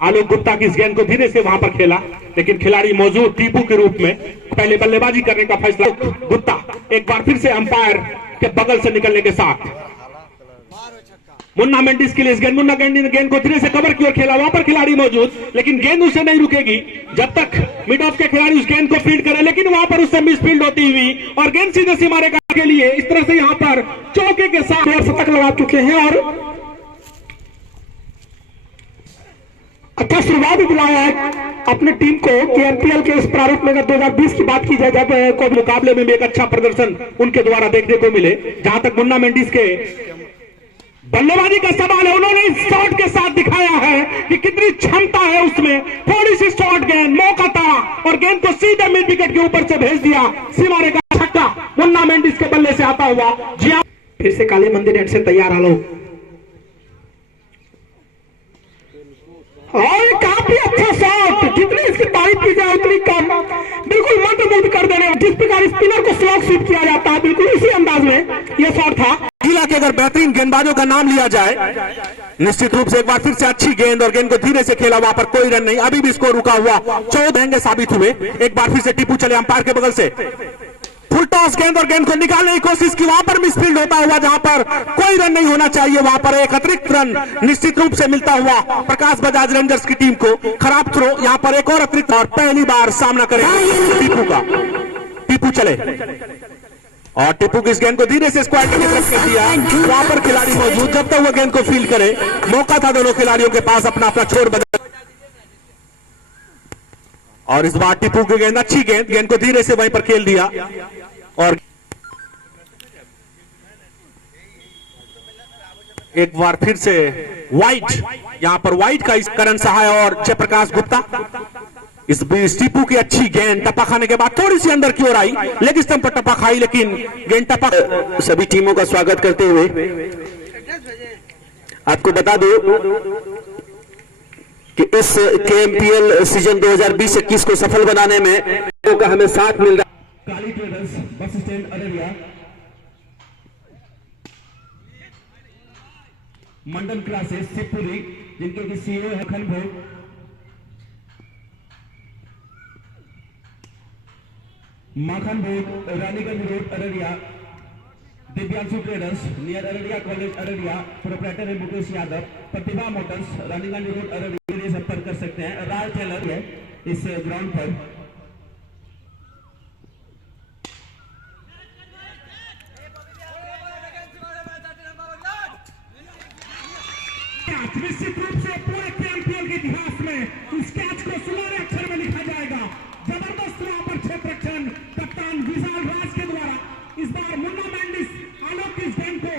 आलोक गुप्ता की इस गेंद को धीरे से वहां पर खेला, लेकिन खिलाड़ी मौजूद टीपू के रूप में पहले बल्लेबाजी करने का फैसला। गुप्ता एक बार फिर से अंपायर के बगल से निकलने के साथ मुन्ना मेंडिस के लिए इस गेंद, मुन्ना गेंद को धीरे से कवर की ओर खेला, वहां पर खिलाड़ी मौजूद, लेकिन गेंद उससे नहीं रुकेगी जब तक मिड ऑफ के खिलाड़ी उस गेंद को फील्ड करे, लेकिन वहां पर उससे मिस फील्ड होती हुई और गेंद सीधे सीमा रेखा के लिए इस तरह से यहां पर चौके के साथ शतक लगा चुके हैं और अच्छा शुरुआत दिलाया है अपने टीम को कि एमपीएल के इस प्रारूप में अगर 2020 की बात की जाए, जब को मुकाबले में भी एक अच्छा प्रदर्शन उनके द्वारा देखने को मिले। जहां तक मुन्ना मेंडिस के बल्लेबाजी का सवाल है, उन्होंने इस शॉट के साथ दिखाया है कि कितनी क्षमता है उसमें। थोड़ी सी शॉट गेंद, मौका था और गेंद को सीधे मिड विकेट के ऊपर से भेज दिया, सीमा रेखा छक्का मुन्ना मेंडिस के बल्ले से आता हुआ। जी हाँ, फिर से काली मंदिर एंड से तैयार आ लो और काफी अच्छा शॉट, जितनी इसकी तारीफ की जाए उतनी कम, बिल्कुल मंत्रमुग्ध कर देने। जिस प्रकार स्पिनर को स्लॉग स्वीप किया जाता है, बिल्कुल इसी अंदाज में यह शॉट था। जिला के अगर बेहतरीन गेंदबाजों का नाम लिया जाए, निश्चित रूप से एक बार फिर से अच्छी गेंद और गेंद को धीरे से खेला, वहां पर कोई रन नहीं, अभी भी स्कोर रुका हुआ 14 साबित हुए। एक बार फिर से टीपू चले अंपायर के बगल से, फुल टॉस गेंद और गेंद को निकालने की कोशिश की, वहां पर मिसफील्ड होता हुआ, जहां पर कोई रन नहीं होना चाहिए, वहां पर एक अतिरिक्त रन निश्चित रूप से मिलता हुआ प्रकाश बजाज रेंजर्स की टीम को। खराब थ्रो, यहां पर एक और अतिरिक्त और पहली बार सामना करेगा टीपू का। टीपू चले और टीपू की इस गेंद को धीरे से स्क्वायर की तरफ कर दिया, वहां पर खिलाड़ी मौजूद, जब तक वो गेंद को फील्ड करे मौका था दोनों खिलाड़ियों के पास अपना अपना छोर बदल। और इस बार टीपू की गेंद अच्छी गेंद, गेंद को धीरे से वहीं पर खेल दिया और एक बार फिर से वाइट, यहां पर वाइट का इस करण सहाय और जयप्रकाश गुप्ता। इस टीपू की अच्छी गेंद टप्पा खाने के बाद थोड़ी सी अंदर की ओर आई, लेग स्टंप पर टप्पा खाई, लेकिन गेंद टप्पा। सभी टीमों का स्वागत करते हुए आपको बता दो कि इस केएमपीएल सीजन 2020-21 को सफल बनाने में का हमें साथ मिल रहा है। काली ट्रेडर्स बस स्टैंड अररिया, मंडन क्लासेस शिवपुरी, जिनके की सीए है खनभोग, माखन भोग Raniganj road Araria, Divyanshu traders near Araria college Araria, proprietor है मुकेश यादव, प्रतिभा मोटर्स रानीगंज रोड अररिया, संपर्क कर सकते हैं। राज टेलर है इस ग्राउंड पर। निश्चित रूप से पूरे केएमपीएल के इतिहास में इस कैच को सुनहरे अक्षर में लिखा जाएगा। जबरदस्त वहां पर क्षेत्र रक्षण कप्तान विशाल राज के द्वारा। इस बार मुन्ना मेंडिस आलोक की इस गेंद को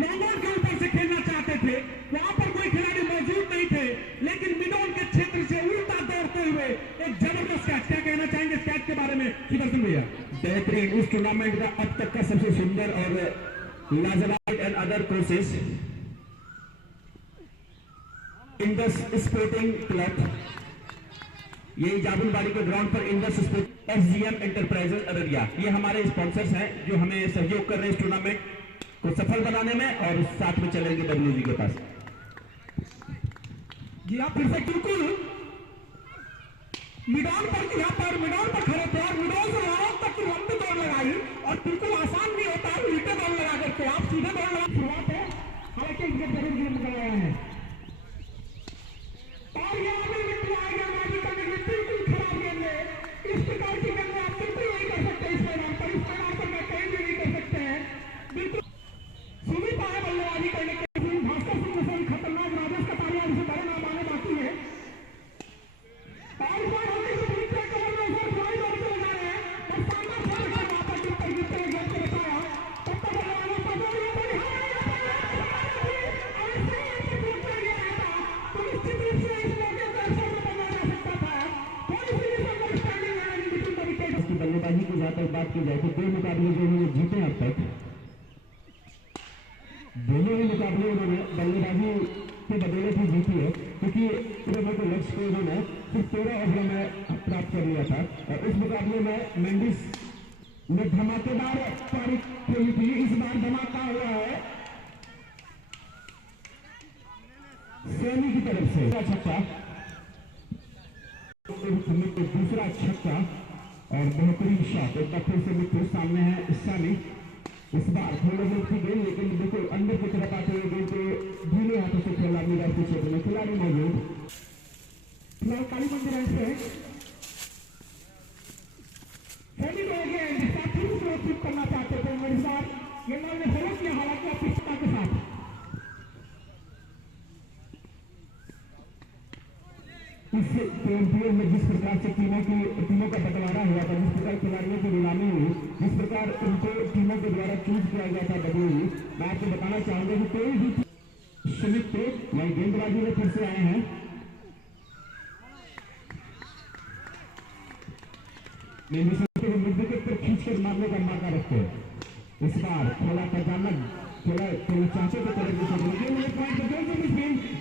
लॉन्ग ऑन के ऊपर से खेलना चाहते थे, वहां पर कोई खिलाड़ी मौजूद नहीं थे, लेकिन मिड ऑन के क्षेत्र से उल्टा दौड़ते हुए एक जबरदस्त कैच। क्या कहना चाहेंगे इस कैच के बारे में सुदर्शन भैया? बेहतरीन, उस टूर्नामेंट का अब तक का सबसे सुंदर और लाजवाब and other courses Indus sporting club, ये जाबुलबाड़ी के ग्राउंड पर Indus sport SGM enterprises Araria, ये हमारे स्पॉन्सर्स हैं जो हमें सहयोग कर रहे हैं इस टूर्नामेंट को सफल बनाने में, और साथ में चलेंगे डब्ल्यूजी के पास। जी आप फिर से बिल्कुल मिडॉन पर खड़े थे और मिडॉन से आउट तक की लंबी दौड़ लगाई, और बिल्कुल आसान भी होता है उल्टे दौड़ लगा करके आप सीधे दौड़ लगा। शुरुआत है, हालांकि निकल आया है और ये आगे निकल आएगा। बिल्कुल खराब गेंद है, इस प्रकार की गेंद आप बिल्कुल नहीं कर सकते इस मैदान पर, इस मैदान पर मैं कहीं भी नहीं कर सकते हैं। बिल्कुल सुनी पाए बल्लेबाजी करने के लिए भास्कर सिंह जैसे खतरनाक राजेश कटारिया से बड़े नाम आने बाकी है। और इस बार होती है ठीक है, कवर में इधर फ्लाई दौड़ के लगा रहे हैं और शानदार शॉट है, वहां पर टिप पर गिरते हुए गेंद को बचाया, तब तक बल्लेबाजों का दौड़ बल्लेबाजी की जहां तक बात की जाए तो दो मुकाबले जो उन्होंने जीते अब तक, दोनों ही मुकाबले उन्होंने बल्लेबाजी के बदौलत ही जीती है, क्योंकि पूरे लक्ष्य को उन्होंने सिर्फ 13 ओवरों में प्राप्त कर लिया था। और इस मुकाबले में मेंडिस ने धमाकेदार पारी खेली थी, इस बार धमाका हुआ है सैनी की तरफ से छक्का समित दूसरा छक्का और बेहतरीन शॉट। एक बार फिर से मित्रों सामने है ईशानी, इस बार थोड़ा बहुत की गेंद लेकिन बिल्कुल अंदर की तरफ आते हुए गेंद को ढीले हाथों से खेला मीरा के क्षेत्र में। खिलाड़ी मौजूद फिलहाल काली मंदिर है से करना चाहते थे मगर इस बार गेंदबाज ने फॉलो किया, हालांकि अपेक्षता के साथ। इस केएमपीएल में जिस प्रकार से टीमों का बंटवारा हुआ था, जिस प्रकार खिलाड़ियों की नीलामी हुई, जिस प्रकार उनको टीमों के द्वारा चूज किया गया था बदली हुई, मैं आपको बताना चाहूंगा कि कोई भी सुमित वही गेंदबाजी में फिर से आए हैं। विकेट पर खींचकर मारने का मौका रखते हैं। इस बार खेला अचानक खेला चाहते थे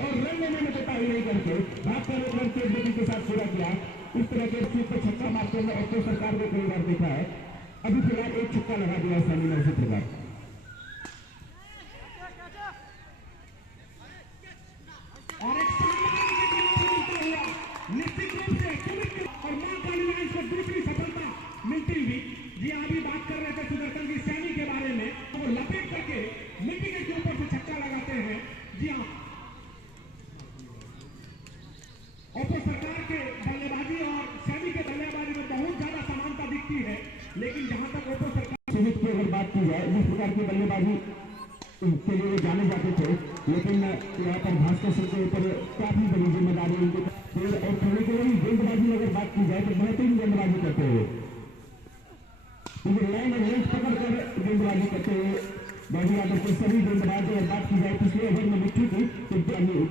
और रन लेने में कोताही नहीं करके भागकर एक रन तेज के साथ पूरा किया। इस तरह के चीज पर छक्का मारते हुए अब तो सरकार ने कई बार देखा है। अभी फिलहाल एक छक्का लगा दिया सैनी ने उसी प्रकार। और निश्चित रूप से और मां काली लाइन को दूसरी सफलता मिलती हुई। जी अभी बात कर रहे थे सुदर्शन की सैनी के बारे में, वो लपेट करके मिट्टी के ऊपर से छक्का लगाते हैं। जी हाँ, और तो सरकार के बल्लेबाजी और सैनी के बल्लेबाजी में बहुत ज्यादा समानता दिखती है, लेकिन जहां तक ओपो सरकार की अगर बात की जाए, जिस प्रकार की बल्लेबाजी के लिए जाने जाते थे, लेकिन यहाँ पर भास्कर सिंह के ऊपर काफी बड़ी जिम्मेदारी उनके और थोड़ी के लिए गेंदबाजी अगर बात की जाए तो बेहतरीन गेंदबाजी करते हुए, लाइन और रेंज पकड़ कर गेंदबाजी करते हुए बाजी यादव के सभी गेंदबाज अगर बात की जाए पिछले ओवर में मिट्टी थी तो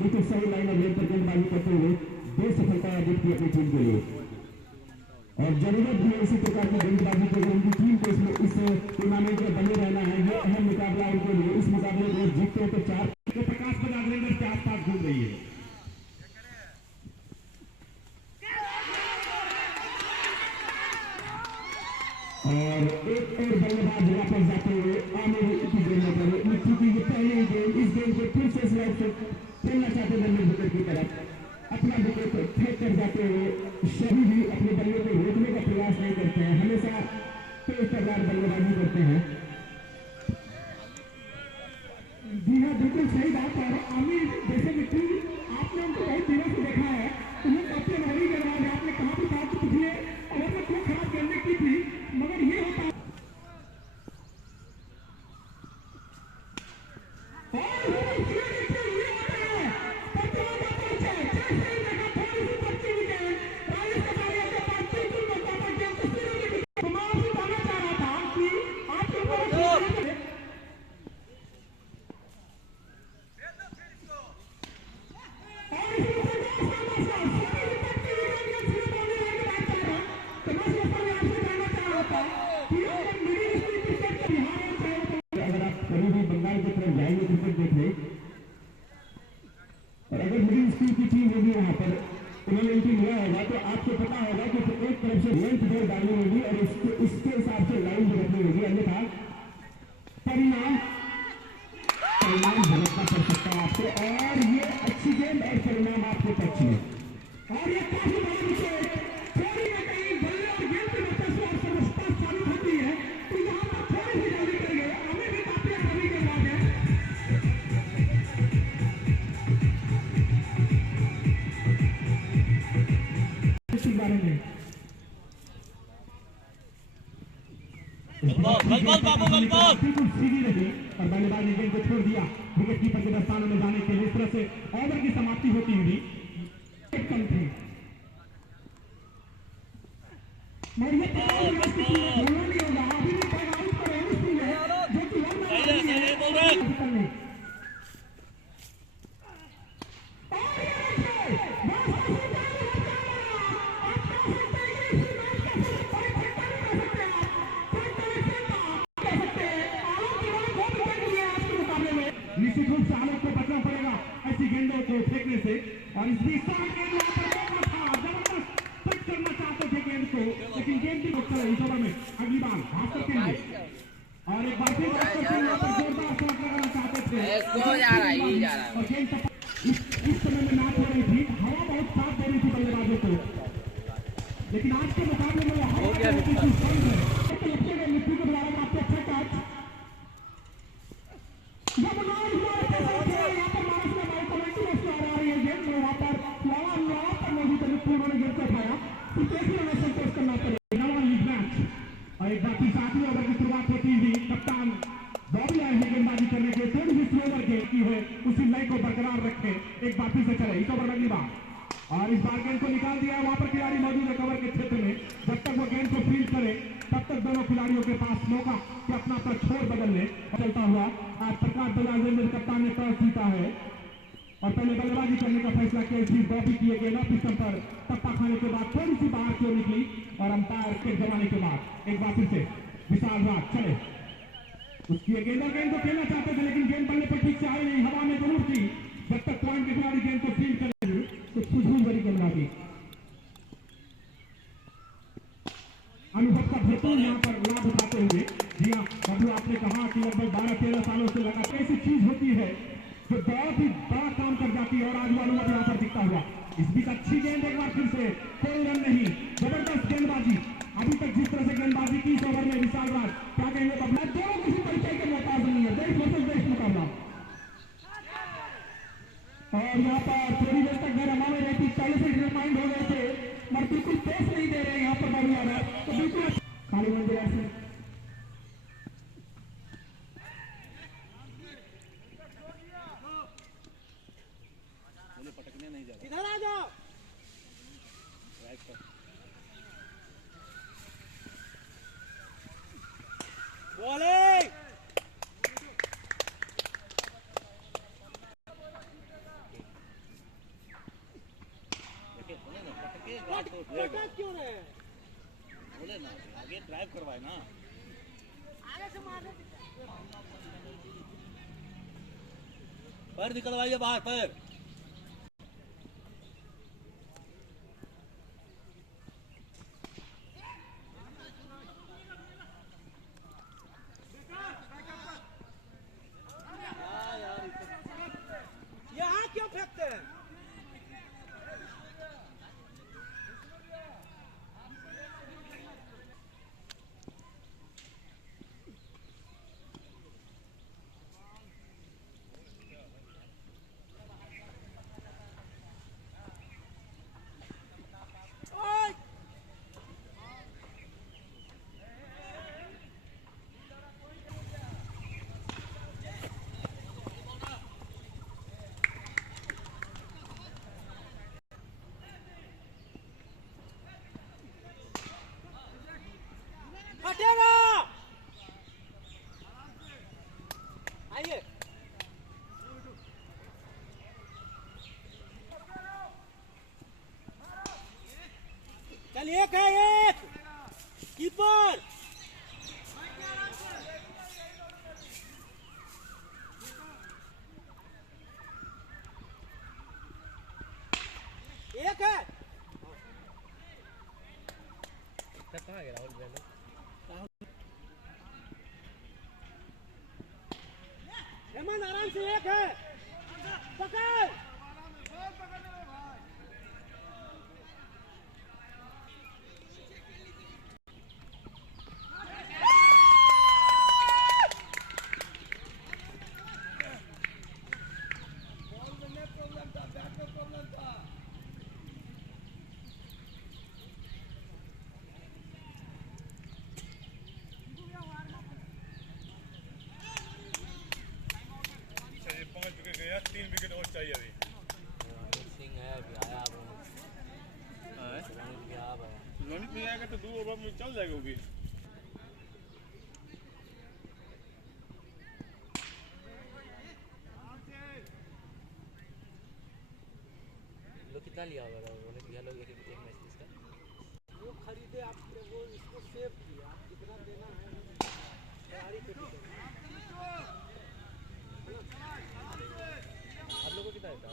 बिल्कुल सही लाइन और रेंज पर गेंदबाजी करते हुए 2 सफलताएं अर्जित की अपनी टीम के लिए। और जरूरत भी इसी प्रकार की गेंदबाजी की उनकी टीम को इस टूर्नामेंट में बने रहना है। ये अहम मुकाबला उनके लिए। इस मुकाबले को जीतते तो 4 प्रकाश बजाज के आसपास घूम रही है। और एक और बल्लेबाज वापस जाते हुए आमिर की गेंद पर मिट्टी की पहली गेंद, इस गेंद को फिर से स्लाइड से खेलना चाहते थे विकेट की तरफ, अपना विकेट फेंक कर जाते हुए सभी भी अपने बल्ले को रोकने का प्रयास नहीं करते हैं, हमेशा तेज तर्रार बल्लेबाजी करते हैं। जी हाँ, बिल्कुल सही बात। और आमिर जैसे मिट्टी आपने उनको बहुत दिनों से देखा है, उन्हें काफी अनुभवी गेंदबाज है। आपने कहा भी था कि पिछले ओवर में खूब खराब गेंदें की थी, मगर ये होता उन्होंने इनकी लिया होगा तो आपको पता होगा कि एक तरफ से लेंथ बोर्ड डालनी होगी और इसके हिसाब से लाइन भी रखनी होगी, अन्यथा परिणाम भुगतना पड़ सकता है आपको। और ये अच्छी गेंद और परिणाम आपके पक्ष में। और ये काफी बड़ा विषय थोड़ी ना कहीं बल्ले और गेंद की वर्चस्व और सर्वसत्ता साबित होती है। तो यहाँ पर थोड़ी सी जल्दी कर गए, हमें भी काफी सभी गेंदबाज है। बारे में बिल्कुल सीधी रही और बल्लेबाज ने गेंद को छोड़ दिया विकेट कीपर के दस्तानों में जाने के लिए। इस तरह से ओवर की समाप्ति होती हुई कम थी। बोलना नहीं होगा, अभी भी आउट पर है जो कि निश्चित रूप से आलोक को बचना पड़ेगा ऐसी गेंदों को फेंकने से। और इस बीच जबरदस्त टच करना चाहते थे गेंद को, लेकिन गेंद भी रोकता है इस ओवर में। अगली बार भास्कर के लिए और एक बार फिर जोरदार शॉट लगाना चाहते थे और गेंद इस समय में मैच हो रही थी, हवा बहुत साफ दे रही थी बल्लेबाजों को। लेकिन आज के मुकाबले में हो गया मिट्टी के द्वारा काफी अच्छा कैच। यहाँ पर मानस में बाई कमेटी में आ रही है गेम में, वहाँ पर लड़ा पर मौजूद है, उन्होंने गेम को उठाया, तो कैसे हमें संतोष करना पड़ेगा। मैच और एक बार 7वें ओवर की शुरुआत होती हुई कप्तान बॉबी आए हैं गेंदबाजी करने के, थोड़ी सी स्लो ओवर गेम की है, उसी लाइन को बरकरार रखे, एक बार फिर से चले इस ओवर अगली बार, और इस बार गेंद को निकाल दिया। वहां पर खिलाड़ी मौजूद है कवर के क्षेत्र में, जब तक वो गेंद को फील्ड करे तब तक दोनों खिलाड़ियों के पास मौका कि अपना छोर बदल ले। चलता हुआ आज प्रकाश बजाज कप्तान ने टॉस जीता है और पहले बल्लेबाजी करने का फैसला किया। इसी बॉबी किए गए ऑफ स्टंप पर टप्पा खाने के बाद थोड़ी सी बाहर की ओर निकली और अंपायर के जमाने के बाद एक बार फिर से विशाल राज चले, उसकी गेंद को खेलना चाहते थे लेकिन गेंद बल्ले पर ठीक से आई नहीं, हवा में जरूर थी। जब तक पॉइंट के खिलाड़ी गेंद को फील्ड करेंगे तो सुझूल भरी गेंदबाजी, अनुभव का भरपूर यहाँ पर लाभ उठाते हुए। जी हाँ, अभी आपने कहा कि लगभग 12-13 सालों से लगातार ऐसी चीज होती है जो बहुत ही बड़ा काम कर जाती है और आज वालों को यहाँ पर दिखता हुआ। इस बीच अच्छी गेंद एक बार फिर से, कोई रन नहीं, जबरदस्त गेंदबाजी। अभी तक जिस तरह से गेंदबाजी की इस ओवर में विशाल राज, क्या कहेंगे बबला, दोनों किसी परिचय के मोहताज नहीं है, देश वर्सेस देश मुकाबला। और यहाँ पर थोड़ी देर तक घर हमारे रहती 40 रिमाइंड हो गए थे मगर बिल्कुल पेश नहीं दे रहे यहाँ पर बॉबी आ रहा है, तो बिल्कुल काली मंदिर ऐसे पटकने नहीं जा रहा, इधर आ जाओ। राइट पर बॉलिंग क्यों रहे बोले ना, आगे ड्राइव करवाए ना, आगे से मार पैर निकलवाइए बाहर, पैर यहाँ क्यों फेंकते हैं। हटेगा, आइए चल, एक है, एक कीपर एक है। कहाँ गया राहुल भाई? हेमंत आराम से, एक है, पकड़। पहुंच चुके गया, 3 विकेट और चाहिए अभी। सिंह है अभी आया, रोनित नहीं आएगा तो 2 ओवर में चल जाएगा वो भी। लोग कितना लिया होगा रोनित भैया लोग एक मैच इसका वो खरीदे, आपने वो इसको सेव किया, आप कितना देना है गाड़ी पे आप लोगों को कितना देता है?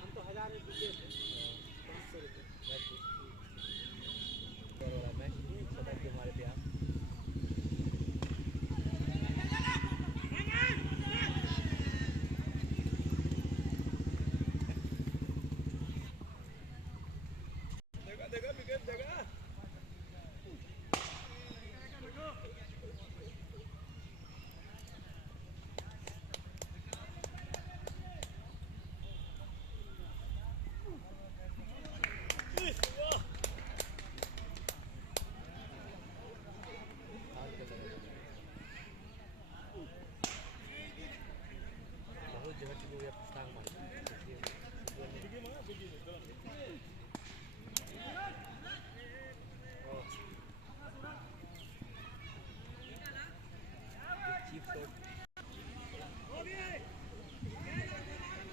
हम तो 1000 रुपये थे, 500 रुपये मैच पता कि हमारे पे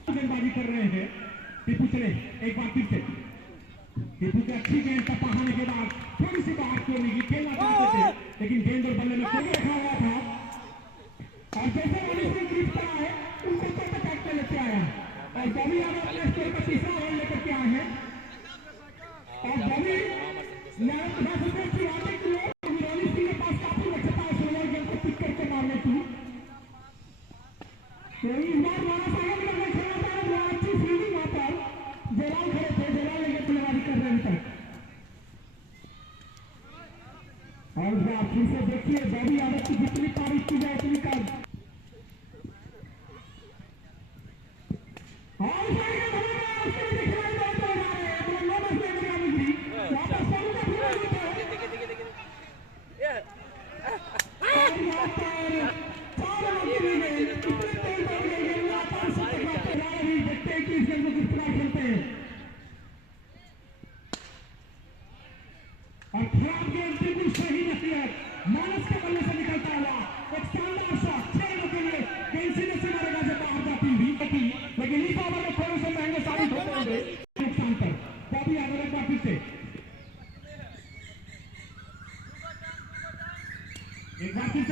गेंदबाजी कर रहे हैं टीपू। चले एक बार फिर से टीपू की अच्छी गेंद पर पहाने के बाद थोड़ी सी बाहर क्यों नहीं खेलना चाहते थे, लेकिन गेंद और बल्ले में कोई रखा हुआ था और जैसे मनीष सिंह ग्रिप पर आए उनको तो अटैक पे लेके आया और बॉबी यादव अपने स्कोर पर तीसरा ओवर लेकर के आए हैं और बॉबी मनीष सिंह के पास काफी दक्षता है सोलह गेंद को पिक करके मारने की। तो इस बार माना साहब ने खेला था बहुत अच्छी फील्डिंग वहां पर जयलाल खड़े थे, जयलाल लेकर बल्लेबाजी कर रहे थे और फिर से देखिए बॉबी यादव की जितनी तारीफ की जाए उतनी कम। और खराब गेंद बिल्कुल सही नसीहत मानस के बल्ले से निकलता हुआ एक शानदार शॉट 6 रनों के लिए गेंद सीधे सीधा से बाहर जाती हुई, लेकिन इस ओवर में थोड़े से महंगे साबित होते होंगे नुकसान पर। बॉबी यादव एक बार फिर से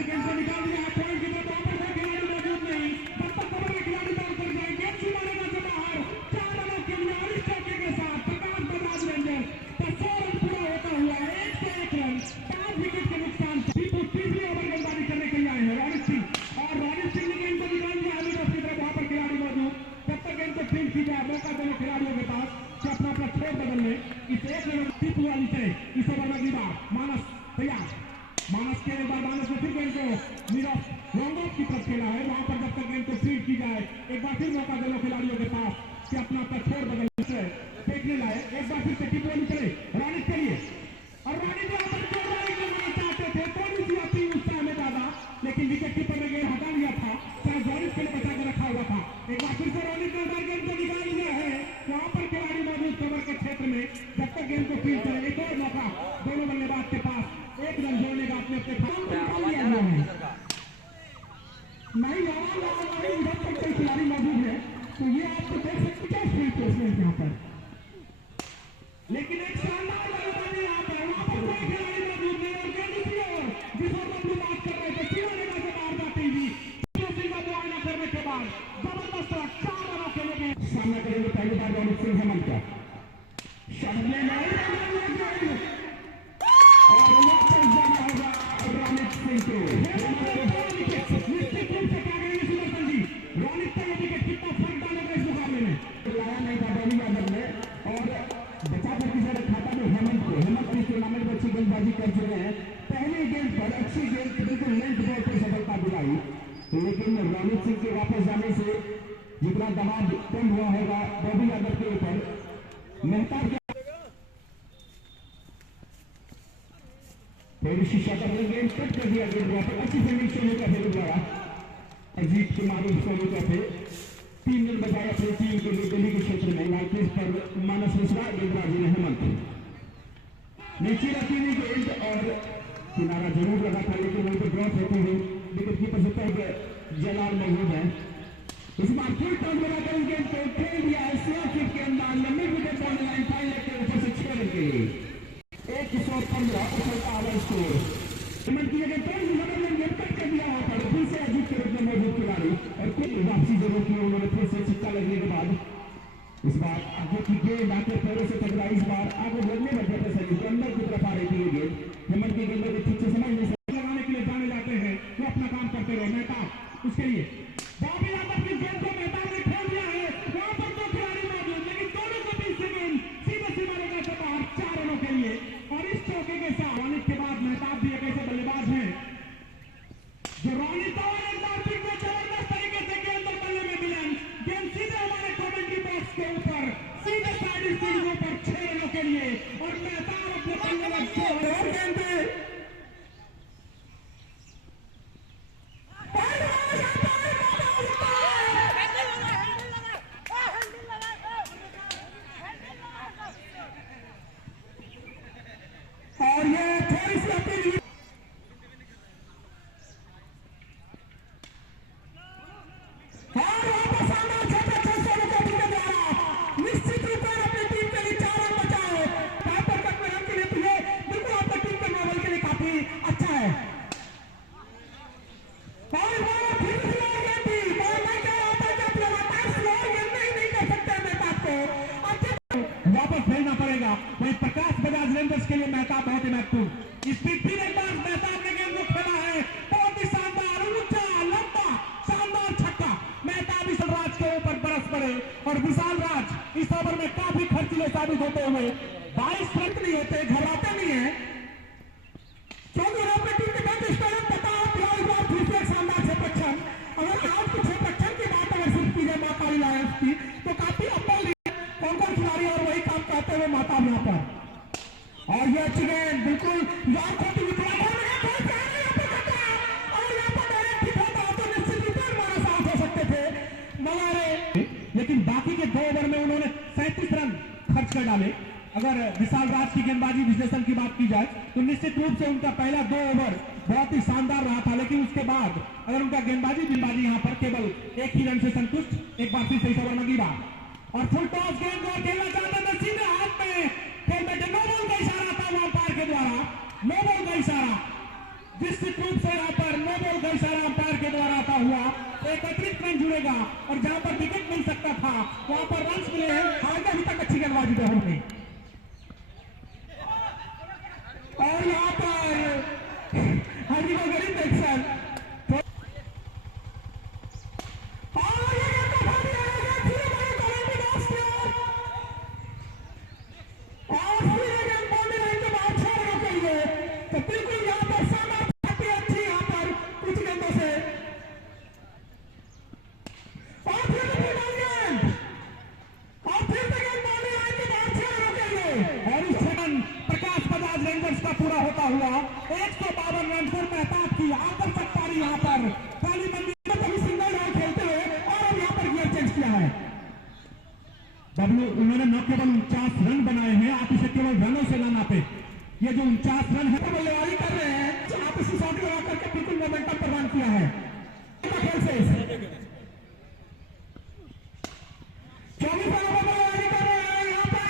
गेंद को निकाल दिया पॉइंट की तरफ वापस है, खिलाड़ी मौजूद नहीं, तब तक खबर में खिलाड़ी दौड़ कर जाए गेंद सीमारेखा से बाहर 4 रनों के लिए और इस चौके के साथ प्रकाश बजाज रेंजर का 100 रन पूरा होता हुआ 101 रन 5 विकेट के नुकसान। टीपू तीसरी ओवर गेंदबाजी करने के लिए आए हैं रोनित सिंह और रोनित सिंह ने गेंद को निकाल दिया अली की तरफ, वहां पर खिलाड़ी मौजूद, तब तक गेंद को फील्ड की जाए मौका दोनों खिलाड़ियों के पास कि अपना अपना छोड़ बदलने। इस एक रन टीपू वाली से इस ओवर में अगली बार मानस तैयार, मानस के बाद मानस ने फिर गेंद को नीरव लॉन्ग ऑफ की तरफ खेला है, वहां पर जब तक गेंद को फील्ड की जाए एक बार फिर मौका दोनों खिलाड़ियों के पास कि अपना अपना छोड़ बदलने से देखने लाए। एक बार फिर से टीपू वाली चले रानित के लिए और रानित यहाँ पर चाहते थे थोड़ी सी अपनी उत्साह में ज्यादा, लेकिन विकेट कीपर ने गेंद हटा लिया था, चाहे रोनित के लिए बचा के रखा हुआ था। एक बार फिर से रोनित ने गेंद को निकाल लिया है, वहां पर खिलाड़ी मौजूद कवर के क्षेत्र में, जब तक गेंद को फील्ड करे एक और मौका दोनों बल्लेबाज के पास एक रन जोड़ने का अपने नहीं इधर तक कोई खिलाड़ी मौजूद है तो ये आपको देख सकते क्या फील्ड प्लेसमेंट यहाँ पर, लेकिन एक शानदार बल्लेबाजी यहाँ पर वहां पर कोई खिलाड़ी मौजूद नहीं और गेंद दूसरी ओर जिस ओर हम बात कर रहे थे सीमारेखा से बाहर जाती हुई का मुआयना करने के बाद जबरदस्त 4 रनों के लिए सामना करेंगे पहली बार रोनित सिंह हेमंत का सामने और वापस जाना होगा रोनित सिंह को। निश्चित रूप से क्या करेंगे सुदर्शन जी, रोनित का ये विकेट कितना फर्क डालेगा इस मुकाबले में, लाया नहीं था बॉबी यादव ने और बचा कर किसी ने खाता में हेमंत को। हेमंत इस टूर्नामेंट में अच्छी गेंदबाजी कर चुके हैं, पहली गेंद पर अच्छी गेंद बिल्कुल लेंथ बॉल पर सफलता दिलाई, लेकिन रोनित सिंह के वापस जाने से जितना दबाव कम हुआ होगा बॉबी यादव के ऊपर, मेहताब गेंद कट कर दिया, गेंद पर अच्छी फील्डिंग सोनू का फेल द्वारा अजीत कुमार सोनू का 3 रन बचाए अपनी टीम के लिए दिल्ली के क्षेत्र में। लाइटिस पर मानस मिश्रा गेंदबाजी ने हेमंत नीचे रखी हुई गेंद और किनारा जरूर लगा था, लेकिन वहीं पर ड्रॉप होती हुई विकेट कीपर से पहले जयलाल मौजूद है। इस बार फिर टर्न बनाकर गेंद को खेल दिया है स्लो किक के अंदर लंबी विकेट बॉल लाइन फाइन लेकर ऊपर से 6 रन के लिए 115 उछलता स्कोर। हेमंत की जगह थोड़ी सी गेंद कट कर दिया वहां पर फिर से अजीत के रूप में मौजूद खिलाड़ी और कुछ वापसी जरूर की उन्होंने फिर से सिक्का लगने के बाद इस बार आगे की गेंद आके पैरों से टकराई, इस बार आगे लगने लगे थे सही तो अंदर की तरफ आ रही थी ये गेंद। हेमंत की गेंदों को ठीक से समझ नहीं सकते, लगाने के लिए जाने जाते हैं वो अपना काम करते रहे। मेहताब उसके लिए बॉबी यादव की गेंद को मेहताब ने खेल दिया है, वहां पर 2 खिलाड़ी मौजूद, लेकिन दोनों को 20 सेकेंड सीधे सीमारेखा से बाहर 4 रनों के लिए। और इस चौके के साथ रोनित के बाद मेहताब भी एक ऐसे बल्लेबाज हैं जो रोनित और एक बार फिर से जबरदस्त तरीके से गेंद और बल्ले में मिलन, गेंद सीधे हमारे कमेंट्री बॉक्स के ऊपर सीधे साइड स्टीरियो पर 6 रनों के लिए और मेहताब अपने बल्ले में 2 गेंद और ये थोड़ी सी अपील और वापस आना 6 सोनू रेंजर्स के लिए मेहताब बहुत ही महत्वपूर्ण। स्पीड फिर एक बार मेहताब ने गेंद को खेला है, बहुत ही शानदार, ऊंचा, लंबा, शानदार छक्का। मेहताब विशाल राज के ऊपर बरस पड़े और विशाल राज इस ओवर में काफी खर्चीले साबित होते हुए 22 रन नहीं होते, घबराते नहीं है, क्योंकि टीम के बैंक स्टेडियम पता फिर से एक शानदार क्षेत्ररक्षण। अगर आज के क्षेत्ररक्षण की बात अगर सिर्फ की जाए महाकाली लायंस की, तो काफी अव्वल कौन कौन खिलाड़ी और वही काम करते हुए महताब यहाँ पर। और ये अच्छी गेंद बिल्कुल यार खोटी और यहाँ पर डायरेक्ट हिट होता तो निश्चित रूप से हमारा साथ हो सकते थे, मगर लेकिन बाकी के 2 ओवर में उन्होंने 37 रन खर्च कर डाले। अगर विशाल राज की गेंदबाजी विश्लेषण की बात की जाए तो निश्चित रूप से उनका पहला 2 ओवर बहुत ही शानदार रहा था, लेकिन उसके बाद अगर उनका गेंदबाजी यहाँ पर केवल एक ही रन से संतुष्ट, एक बार फिर से इस ओवर में गिरा और फुल टॉस गेंद और खेलना चाहते थे सीधे हाथ में खेल बैठे। नो बॉल का इशारा था वहां अंपायर के द्वारा, नो बॉल का इशारा, निश्चित रूप से यहाँ पर नो बॉल का इशारा अंपायर के द्वारा आता हुआ एक अतिरिक्त रन जुड़ेगा और जहां पर विकेट मिल सकता था वहां पर रन मिले हैं। हालांकि अभी तक अच्छी गेंदबाजी तो होगी और यहाँ पर हरी को गरीब एक्शन पूरा होता हुआ 152 रन पर मेहताब की आकर्षक पारी यहाँ पर काली मंदिर में कभी सिंगल राउंड खेलते हुए और अब यहाँ पर गियर चेंज किया है। डब्ल्यू उन्होंने न केवल 49 रन बनाए हैं, आप इसे केवल रनों से ना नापे, ये जो 49 रन है बल्लेबाजी कर रहे हैं, आप इसी शॉट लगा करके बिल्कुल मोमेंटम प्रदान किया है। खेल से 24 रनों पर बल्लेबाजी कर रहे हैं, यहाँ पर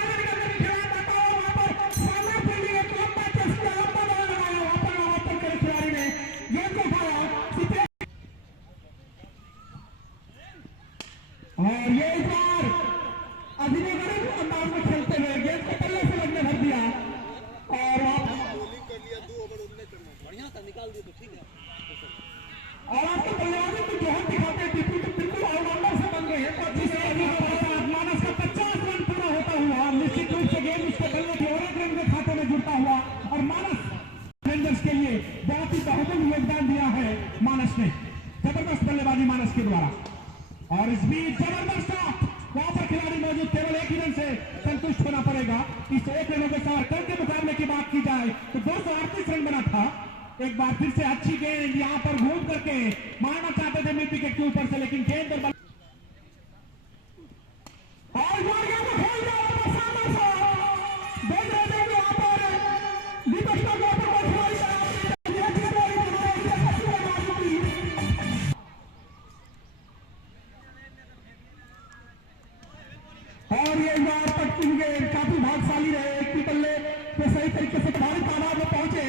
और ये इस बार अधिनियम अंदाज में खेलते हुए गेंद को पल्ले से लगने भर दिया और बढ़िया था, निकाल दिए तो ठीक है। और आपके बल्लेबाजी में जो हम दिखाते हैं टीपी तो बिल्कुल ऑलराउंडर से बन गए हैं। तो जिससे मानस का 50 रन पूरा होता हुआ निश्चित रूप से गेंद उसके बल्ले के और एक रन के खाते में जुड़ता हुआ और मानस रेंजर्स के लिए बहुत ही बहुमूल्य योगदान दिया है मानस ने, जबरदस्त बल्लेबाजी मानस के द्वारा। और इस बीच जबरदस्त वहां पर खिलाड़ी मौजूद, केवल एक ही रन से संतुष्ट होना पड़ेगा। इस 1 रनों के साथ कल के मुकाबले की बात की जाए तो 238 रन बना था। एक बार फिर से अच्छी गेंद यहाँ पर घूम करके मारना चाहते थे मिड विकेट के ऊपर से, लेकिन गेंद और और ये बार पटकी गेंद काफी भागशाली रहे, एक की बल्ले पे सही तरीके से भारी तादाद में पहुंचे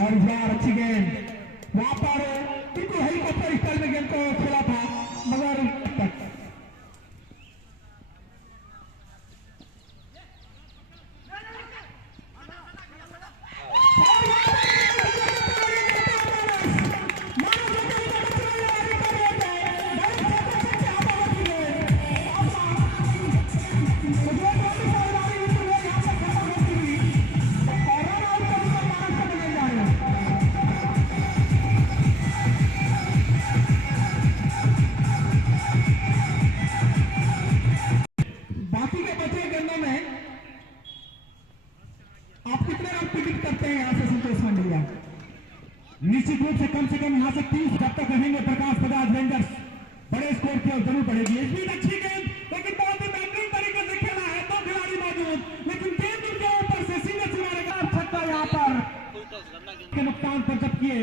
और इस बार अच्छी गेंद वहां पर बिल्कुल हेलीकॉप्टर स्टाइल में गेंद को खेला था, मगर निश्चित रूप से कम यहाँ से 30 जब तक रहेंगे प्रकाश बजाज रेंजर्स बड़े स्कोर की ओर जरूर बढ़ेगी। इस बीच अच्छी गेंद, लेकिन बहुत ही बेहतरीन तरीके से खेला है, 2 खिलाड़ी मौजूद, लेकिन गेंद उनके ऊपर से सीधे मारेगा छक्का यहाँ पर के नुकसान पर जब किए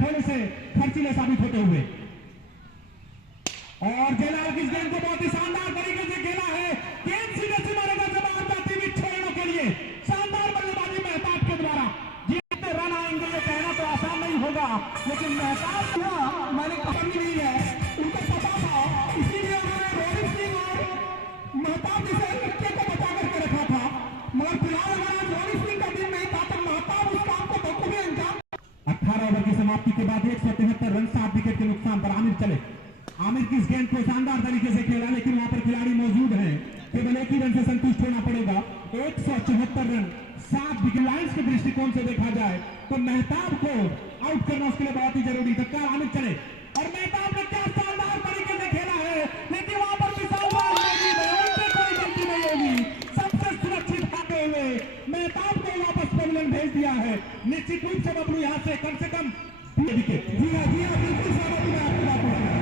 थोड़े से खर्चीले साबित होते हुए। और जयलाल की गेंद को बहुत ही शानदार तरीके से खेला है, गेंद सीधे मारेगा जवाब जाती हुई 6 रनों के लिए। शानदार बल्लेबाजी मेहताब के द्वारा, रन आएंगे ये कहना तो आसान नहीं होगा, लेकिन मेहताब मैंने कहा नहीं है, उनको पता था फिलहाल अगर आज धोनी सिंह का दिन नहीं था तो महताब उस काम को बखूबी अंजाम। 18 ओवर की समाप्ति के बाद 173 रन 7 विकेट के नुकसान पर आमिर चले। आमिर की इस गेंद को शानदार तरीके से खेला, लेकिन वहां पर खिलाड़ी मौजूद हैं, केवल एक ही रन से संतुष्ट होना पड़ेगा। 174 रन 7 विकेट। लाइन्स के दृष्टिकोण से देखा जाए तो मेहताब को आउट करना उसके लिए बहुत ही जरूरी था। क्या आमिर चले और मेहताब ने क्या शानदार तरीके से खेला है, लेकिन वहां पर विशाल कोई गलती नहीं होगी। सबसे सुरक्षित भागते हुए मेहताब को वापस पवेलियन भेज दिया है। निश्चित रूप से बबलू यहां से कम विकेट। जी हाँ बिल्कुल सहमति में आपकी बात होती है।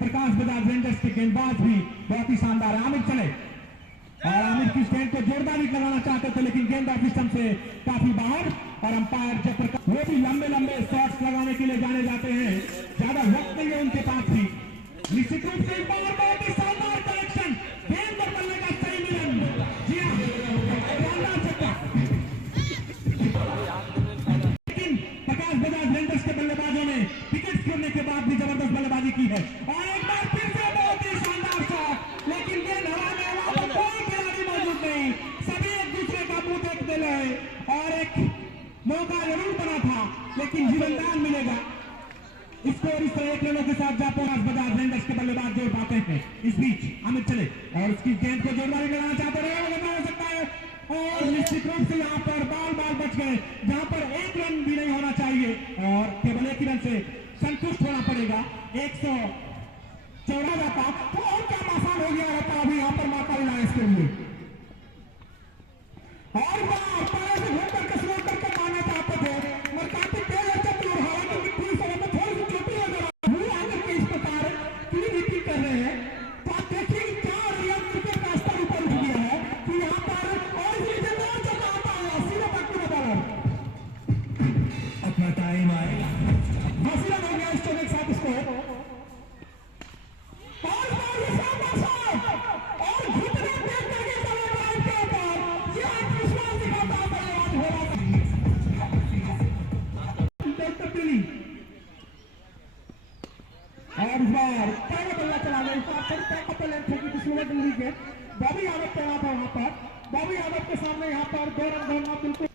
प्रकाश बजाज रेंजर्स के गेंदबाज भी बहुत ही शानदार है। आमिर चले और आमिर की गेंद को जोरदार हिट लगाना चाहते थे, लेकिन गेंद सिस्टम से काफी बाहर। और अंपायर जयप्रकाश वो भी लंबे लंबे शॉट्स लगाने के लिए जाने जाते हैं, ज्यादा वक्त नहीं है उनके पास भी। निश्चित रूप से बहुत ही शानदार कलेक्शन, गेंद पर बल्ले का सही मिलन। जी हाँ, लेकिन प्रकाश बजाज रेंजर्स के बल्लेबाजों ने विकेट छोड़ने के बाद भी जबरदस्त बल्लेबाजी की है। और एक बार फिर से बहुत ही शानदार शॉट, लेकिन गेंद हवा में, वहां पर कोई खिलाड़ी मौजूद नहीं, सभी एक दूसरे का मुंह देख दे रहे। और एक मौका जरूर बना था, लेकिन जीवनदान मिलेगा। स्कोर इस तरह 1 रनों के साथ प्रकाश बजाज रेंजर्स के बल्लेबाज जोड़ पाते हैं। इस बीच आमिर चले और उसकी गेंद को जोरदार लगाना चाहते रहे, हो सकता है। और निश्चित रूप से यहाँ पर बाल बच गए, जहां पर 1 रन भी नहीं होना चाहिए और केवल 1 रन से संतुष्ट होना पड़ेगा। 114 जाता तो और काम आसान हो गया होता अभी यहाँ पर माता रिलायंस के लिए। और पैर से घूम करके स्लो करके मारना चाहते थे, मगर काफी तेज चक्र, हालांकि मिट्टी समय में थोड़ी सी चोटी नजर वो आकर के इस प्रकार क्लीन हिटिंग कर रहे हैं। तो आप देखिए कि क्या रियल क्रिकेट का स्तर ऊपर उठ गया है कि यहाँ पर और सीधा पट्टी में बॉलर अपना टाइम आएगा। हसीन हो गया स्टोन के साथ इसको और घुटने देख करके बल्लेबाज के ऊपर ये आत्मविश्वास दिखाता बल्लेबाज हो रहा और इस बार पहला बल्ला चला गया। इस बार थोड़ी ताकत लेंथ है कि किसी ने दिल्ली के बॉबी यादव तैनात है वहां पर। बॉबी यादव के सामने यहाँ पर 2 रन ढूंढना बिल्कुल